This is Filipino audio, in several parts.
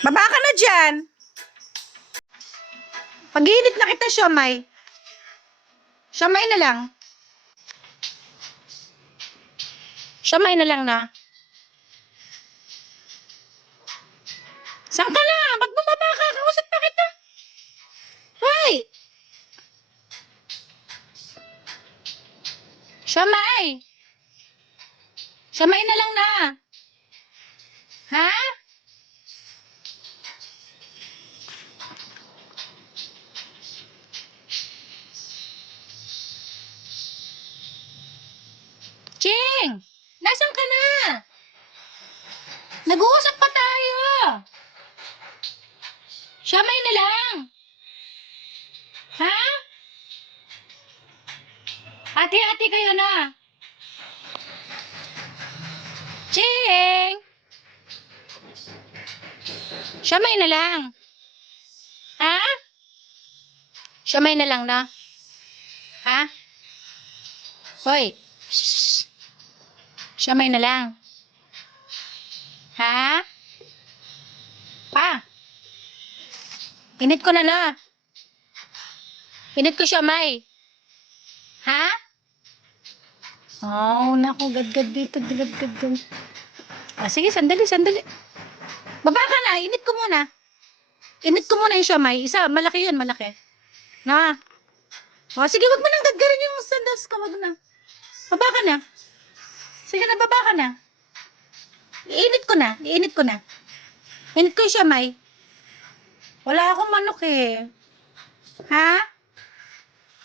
Baba ka na dyan. Pag-iinit na kita, siomay. Siomay na lang. Siomay na lang na. Saan ka na? Ba't bumaba ka? Kausap pa kita. Hoy! Siomay! Siomay na lang na. Ha? Ching! Nasaan ka na? Nag-uusap pa tayo. Siomay na lang. Ha? Hati-hati kayo na. Ching! Siomay na lang. Ha? Siomay na lang na. Ha? Hoy. Shh. Siomay na lang. Ha? Pa. Pinit ko na. Pinit ko siomay. Ha? Oh, naku, gad-gad dito, gad-gad. Sige, sandali. Baba ka na, init ko muna. Init ko muna yung siomay. Isa, malaki yun, malaki. Na. O, sige, wag mo nang gadgarin yung sandals ko, wag na. Baba ka na. Sige na, baba ka na. Iinit ko na. Init ko yung siomay. Wala akong manok eh. Ha?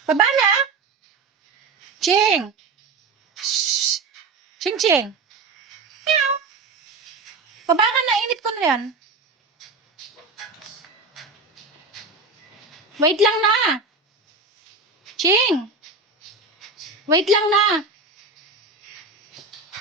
Baba na. Ching. Shh. Ching. Meow. Baba ka na, init ko na yan. Wait lang na. Ching. Wait lang na.